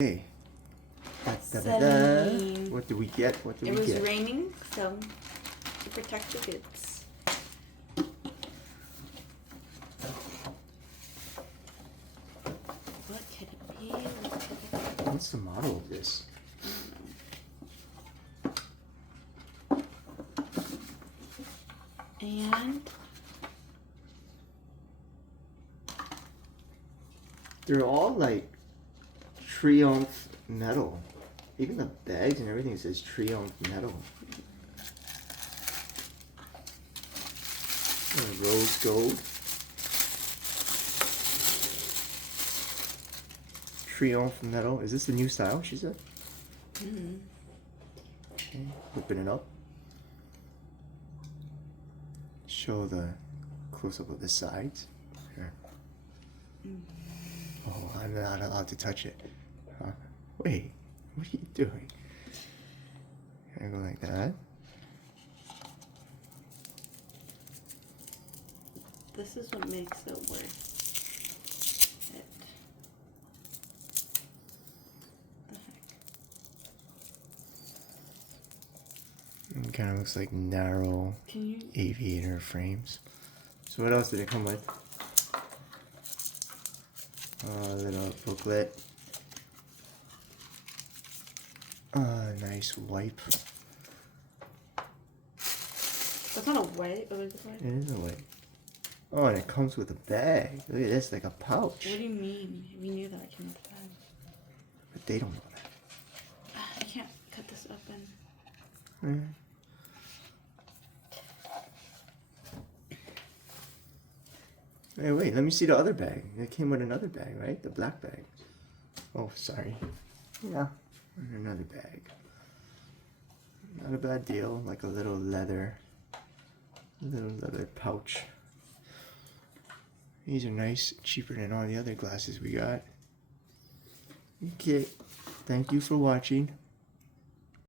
Hey. Celine. What do we get? What do we get? It was raining, so to protect the goods. What could it be? What's the model of this? And they're all like Triomphe metal. Even the bags and everything says Triomphe metal. Rose gold. Triomphe metal. Is this the new style, she said? mm-hmm. Okay, open it up. Show the close-up of the sides. Here. Oh, I'm not allowed to touch it. Huh? Wait, what are you doing? Can I go like that? This is what makes it worth it. The heck? It kind of looks like narrow aviator frames. So what else did it come with? A little booklet. Nice wipe. That's not a wipe. It is a wipe. Oh, and it comes with a bag. Look at this, like a pouch. What do you mean? We knew that came with a bag. But they don't know that. I can't cut this open. Hey, wait, let me see the other bag. It came with another bag, right? The black bag. Oh, sorry. Yeah, another bag. Not a bad deal, like a little leather pouch. These are nice, cheaper than all the other glasses we got. Okay, thank you for watching.